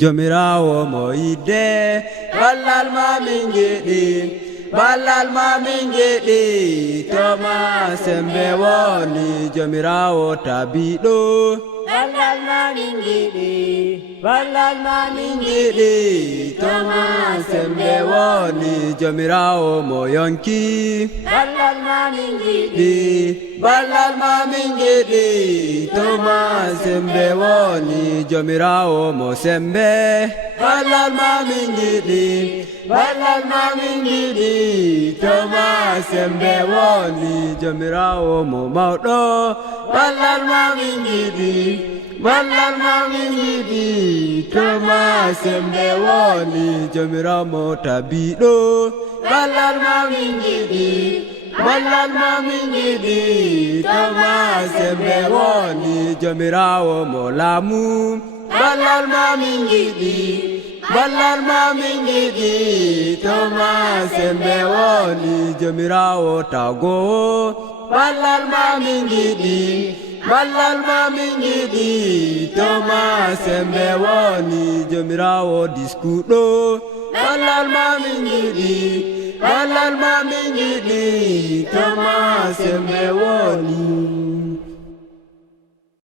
Jomirawo moide balal ma mingedi Toma sembe woni Jomirawo tabido balal ma mingedi Toma sembe woni Jomirawo moyonki balal ma mingedi Toma sembe woni Jomirawo mo sembe balal ma mingedi Toma sembe woni Jomirawo mo maudo balal ma mingedi Toma sembe woni Jomirawo mo tabido balal ma mingedi Toma sembe woni Jomirawo mo lamu balal ma mingedi Toma sembe woni Jomirawo tago balal ma mingedi Toma sembe woni Jomirawo diskudo balal ma mingedi Toma sembe woni